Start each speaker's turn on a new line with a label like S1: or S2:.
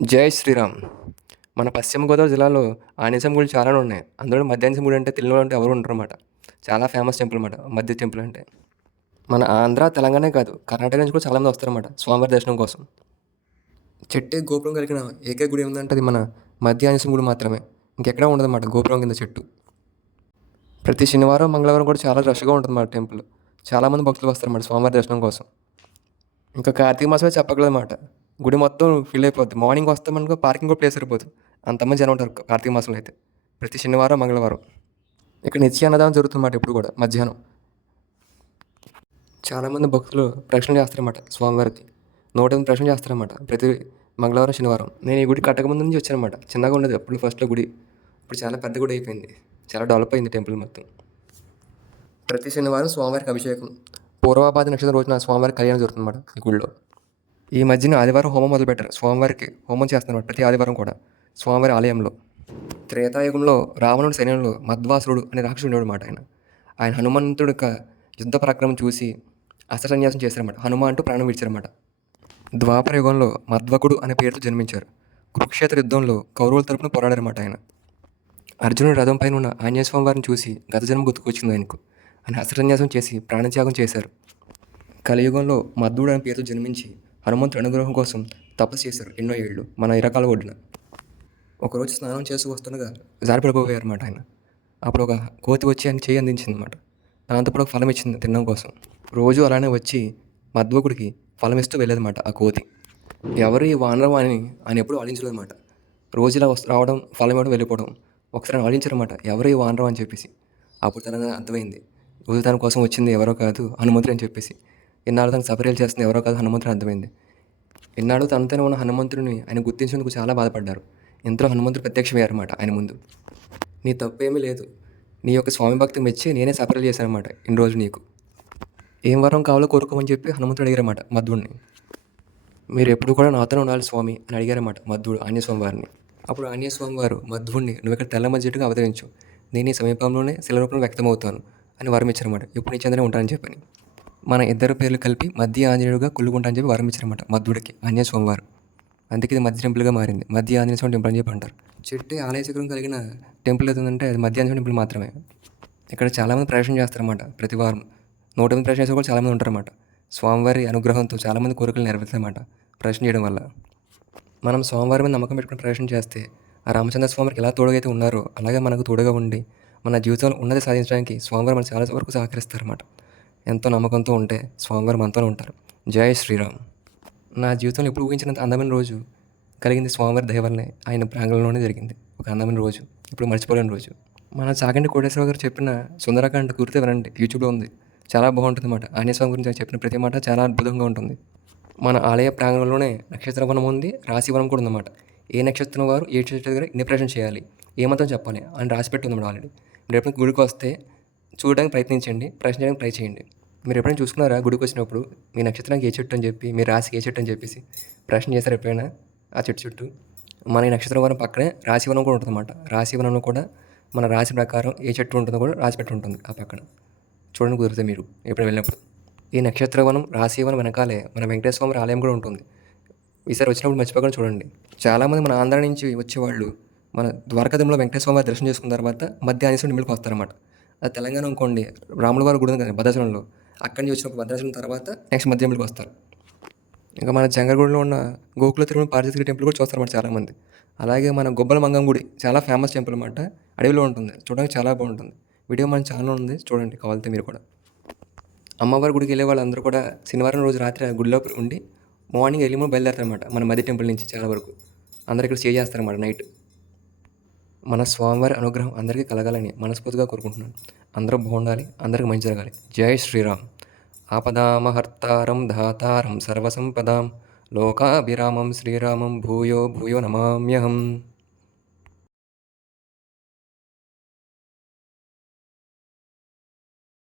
S1: జై శ్రీరామ్. మన పశ్చిమ గోదావరి జిల్లాలో ఆంజనేయం గుళ్ళు చాలానే ఉన్నాయి. అందులో మధ్యాహ్నం గుడి అంటే తెలియని అంటే ఎవరు ఉండరు అన్నమాట చాలా ఫేమస్ టెంపుల్ అన్నమాట. మధ్య టెంపుల్ అంటే. మన ఆంధ్ర తెలంగాణే కాదు కర్ణాటక నుంచి కూడా చాలామంది వస్తారన్నమాట స్వామివారి దర్శనం కోసం. చెట్టే గోపురం కలిగిన ఏకైక గుడి ఏంటంటే అది మన మధ్య ఆంజనేయం గుడి మాత్రమే. ఇంకెక్కడా ఉండదన్నమాట గోపురం కింద చెట్టు. ప్రతి శనివారం మంగళవారం కూడా చాలా రష్గా ఉంటుంది మా టెంపుల్ చాలామంది భక్తులు వస్తారన్నమాట స్వామివారి దర్శనం కోసం. ఇంకా కార్తీక మాసమే చెప్పగలదన్నమాట. గుడి మొత్తం ఫిల్ అయిపోద్ది. మార్నింగ్ వస్తామనుకో పార్కింగ్ కూడా ప్లేస్ సరిపోదు. అంతమంది జనం ఉంటారు కార్తీక మాసంలో అయితే. ప్రతి శనివారం మంగళవారం. ఇక్కడ నిత్య అన్నదానం జరుగుతుందన్నమాట ఇప్పుడు కూడా మధ్యాహ్నం. చాలామంది భక్తులు ప్రశ్న చేస్తారన్నమాట స్వామివారికి. నూట ఎనిమిది ప్రశ్న చేస్తారన్నమాట ప్రతి మంగళవారం శనివారం. నేను ఈ గుడి కట్టకముందు నుంచి వచ్చానమాట చిన్నగా ఉండేది అప్పుడు ఫస్ట్లో గుడి. ఇప్పుడు చాలా పెద్ద గుడి అయిపోయింది. చాలా డెవలప్ అయింది టెంపుల్ మొత్తం. ప్రతి శనివారం స్వామివారికి అభిషేకం. పూర్వాపాద నక్షత్రం రోజున స్వామివారి కళ్యాణం జరుగుతుందన్నమాట ఈ గుడిలో. ఈ మధ్యన ఆదివారం హోమం మొదలుపెట్టారు. స్వామివారికి హోమం చేస్తున్నారు ప్రతి ఆదివారం కూడా స్వామివారి ఆలయంలో. త్రేతాయుగంలో రావణుడి సైన్యంలో మధ్వాసురుడు అనే రాక్షసుడు ఉండేవాడు ఆయన. ఆయన హనుమంతుడు యొక్క యుద్ధ పరాక్రమం చూసి అస్త్ర సన్యాసం చేశారన్నమాట. హనుమ అంటూ ప్రాణం విడిచారన్నమాట. ద్వాపర యుగంలో మధ్వకుడు అనే పేరుతో జన్మించారు. కురుక్షేత్ర యుద్ధంలో కౌరవుల తరపున పోరాడారన్నమాట ఆయన. అర్జునుడు రథం పైన ఉన్న ఆంజనేయస్వామి వారిని చూసి గత జన్మ గుర్తుకొచ్చింది ఆయనకు ఆయన అస్త్రన్యాసం చేసి ప్రాణత్యాగం చేశారు. కలియుగంలో మద్దుడు అనే పేరుతో జన్మించి హనుమంతుడు అనుగ్రహం కోసం తపస్సు చేశారు ఎన్నో ఏళ్ళు మన ఇరకాల ఒడ్డున. ఒకరోజు స్నానం చేస్తూ వస్తుండగా జారిపడిపోయారన్నమాట ఆయన. అప్పుడు ఒక కోతి వచ్చి ఆయన చేయి అందించింది అనమాట దాంతోపాటు ఒక ఫలం ఇచ్చింది తినడం కోసం. రోజు అలానే వచ్చి మధ్వకుడికి ఫలం ఇస్తూ వెళ్ళేదన్నమాట ఆ కోతి. ఎవరు ఈ వానరం అని ఆయన ఎప్పుడు ఆలోచించలేదన్నమాట రోజు ఇలా వస్తూ రావడం ఫలం ఇవ్వడం వెళ్ళిపోవడం ఒకసారి ఆయన ఆలోచించారన్నమాట ఎవరు ఈ వానరం అని చెప్పేసి. అప్పుడు తన అర్థమైంది రోజు తన కోసం వచ్చింది ఎవరో కాదు హనుమంతుడు అని చెప్పేసి. ఇన్నాళ్ళు తనకు సపర్యలు చేస్తున్న ఎవరో కాదు హనుమంతుడు అర్థమైంది. ఇన్నాళ్ళు తనతోనే ఉన్న హనుమంతుడిని ఆయన గుర్తించేందుకు చాలా బాధపడ్డారు. ఇంతలో హనుమంతుడు ప్రత్యక్షమయ్యారన్నమాట ఆయన ముందు. నీ తప్పేమీ లేదు. నీ యొక్క స్వామి భక్తి మెచ్చి నేనే సపర్యలు చేశానమాట ఇన్ని రోజులు నీకు. ఏం వరం కావాలో కోరుకోమని చెప్పి హనుమంతుడు అడిగారన్నమాట మధ్వుడిని మీరు ఎప్పుడు కూడా నాతోనే ఉండాలి స్వామి అని అడిగారన్నమాట మధ్వుడు ఆంజనేయ స్వామి వారిని. అప్పుడు ఆంజనేయ వారు మధ్వుడిని నువ్వు ఇక్కడ తెల్ల మధ్యట్టుగా అవతరించు. నేను ఈ సమీపంలోనే శిలరూపంలో వ్యక్తమవుతాను అని వరం ఇచ్చారన్నమాట ఇప్పుడు నీ చెందనే ఉంటానని చెప్పని. మన ఇద్దరు పేర్లు కలిపి మధ్య ఆంజనేయుడుగా అని చెప్పి వరం ఇచ్చారన్నమాట మధ్వుడికి ఆంజనేయ స్వామివారు. అందుకే ఇది మధ్య టెంపుల్గా మారింది. మధ్య ఆంజనేయ స్వామి టెంపుల్ అని చెప్పి అంటారు. చెట్టు ఆలయ శిఖరం కలిగిన టెంపుల్ ఏదంటే అది మధ్య ఆంజనేయ టెంపుల్ మాత్రమే. ఇక్కడ చాలామంది ప్రవేశం చేస్తారన్నమాట ప్రతి వారం. నూట ఎనిమిది ప్రవేశం చేసే కూడా చాలామంది ఉంటారన్నమాట. స్వామివారి అనుగ్రహంతో చాలామంది కోరికలు నెరవేరుతాయన్నమాట ప్రవేశం చేయడం వల్ల. మనం స్వామివారి మీద నమ్మకం పెట్టుకుని ప్రవేశం చేస్తే ఆ రామచంద్ర స్వామికి ఎలా తోడుగా అయితే ఉన్నారో అలాగే మనకు తోడుగా ఉండి మన జీవితంలో ఉన్నది సాధించడానికి స్వామివారు మన చాలా వరకు సహకరిస్తారన్నమాట. ఎంతో నమ్మకంతో ఉంటే స్వామివారు మనతోనే ఉంటారు. జై శ్రీరామ్. నా జీవితంలో ఎప్పుడు ఊహించినంత అందమైన రోజు కలిగింది స్వామివారి దయవల్లనే ఆయన ప్రాంగణంలోనే జరిగింది. ఒక అందమైన రోజు ఇప్పుడు మర్చిపోలేని రోజు. మన చాగండి కోటేశ్వర గారు చెప్పిన సుందరకాండ కురితే వినండి యూట్యూబ్లో ఉంది. చాలా బాగుంటుంది అన్నమాట ఆంజనేయ స్వామి గురించి ఆయన చెప్పిన ప్రతి మాట చాలా అద్భుతంగా ఉంటుంది. మన ఆలయ ప్రాంగణంలోనే నక్షత్ర వనం ఉంది రాశి వనం కూడా ఉందన్నమాట. ఏ నక్షత్రం వారు ఏ నక్షత్రం దగ్గర ఇన్ని ప్రశ్న చేయాలి ఏ మాత్రం చెప్పాలి అని రాసి పెట్టి ఉంది ఆల్రెడీ. రేపు ఎప్పుడైనా గుడికి వస్తే చూడడానికి ప్రయత్నించండి ప్రశ్న చేయడానికి ట్రై చేయండి. మీరు ఎప్పుడైనా చూసుకున్నారా గుడికి వచ్చినప్పుడు మీ నక్షత్రానికి ఏ చెట్టు అని చెప్పి మీ రాశికి ఏ చెట్టు అని చెప్పేసి ప్రశ్న చేస్తారు ఎప్పుడైనా ఆ చెట్టు చుట్టూ? మన ఈ నక్షత్రం వనం పక్కనే రాశివనం కూడా ఉంటుందన్నమాట. రాశివనంలో కూడా మన రాశి ప్రకారం ఏ చెట్టు ఉంటుందో కూడా రాసి పెట్టి ఉంటుంది ఆ పక్కన. చూడండి కుదిరితే మీరు ఎప్పుడు వెళ్ళినప్పుడు. ఈ నక్షత్రవనం రాశివనం వెనకాలే మన వెంకటేశ్వర స్వామి ఆలయం కూడా ఉంటుంది. ఈసారి వచ్చినప్పుడు మర్చిపోకుండా చూడండి. చాలామంది మన ఆంధ్ర నుంచి వచ్చేవాళ్ళు మన ద్వారకాధంలో వెంకటేశ్వర స్వామి దర్శనం చేసుకున్న తర్వాత మధ్య ఆంజనేయ మిల్లికి వస్తారన్నమాట. అది తెలంగాణ అనుకోండి రాముల వారి గుడి ఉంది కదా భద్రాచలంలో అక్కడి నుంచి వచ్చినప్పుడు భద్రాచలం తర్వాత నెక్స్ట్ మధ్య టెంపుల్కి వస్తారు. ఇంకా మన జంగరగూడలో ఉన్న గోకుల తిరుమల పార్వతీ టెంపుల్ కూడా చూస్తారన్నమాట చాలామంది. అలాగే మన గొబ్బల మంగం గుడి చాలా ఫేమస్ టెంపుల్ అనమాట అడవిలో ఉంటుంది చూడడానికి చాలా బాగుంటుంది. వీడియో మన ఛానల్ ఉంది చూడండి కావాలితే మీరు కూడా. అమ్మవారి గుడికి వెళ్ళే వాళ్ళందరూ కూడా శనివారం రోజు రాత్రి ఆ గుడిలో ఉండి మార్నింగ్ ఎర్లీ మార్నింగ్ బయలుదేరతారన్నమాట మన మధ్య టెంపుల్ నుంచి చాలా వరకు. అందరు ఇక్కడ స్టే చేస్తారన్నమాట నైట్. మన స్వామివారి అనుగ్రహం అందరికీ కలగాలని మనస్ఫూర్తిగా కోరుకుంటున్నాను. అందరూ బాగుండాలి అందరికి మంచి జరగాలి. జై శ్రీరామ్. ఆపదామహర్తారం ధాతారం సర్వసంపదాం. లోకాభిరామం శ్రీరామం భూయో భూయో నమామ్యహం.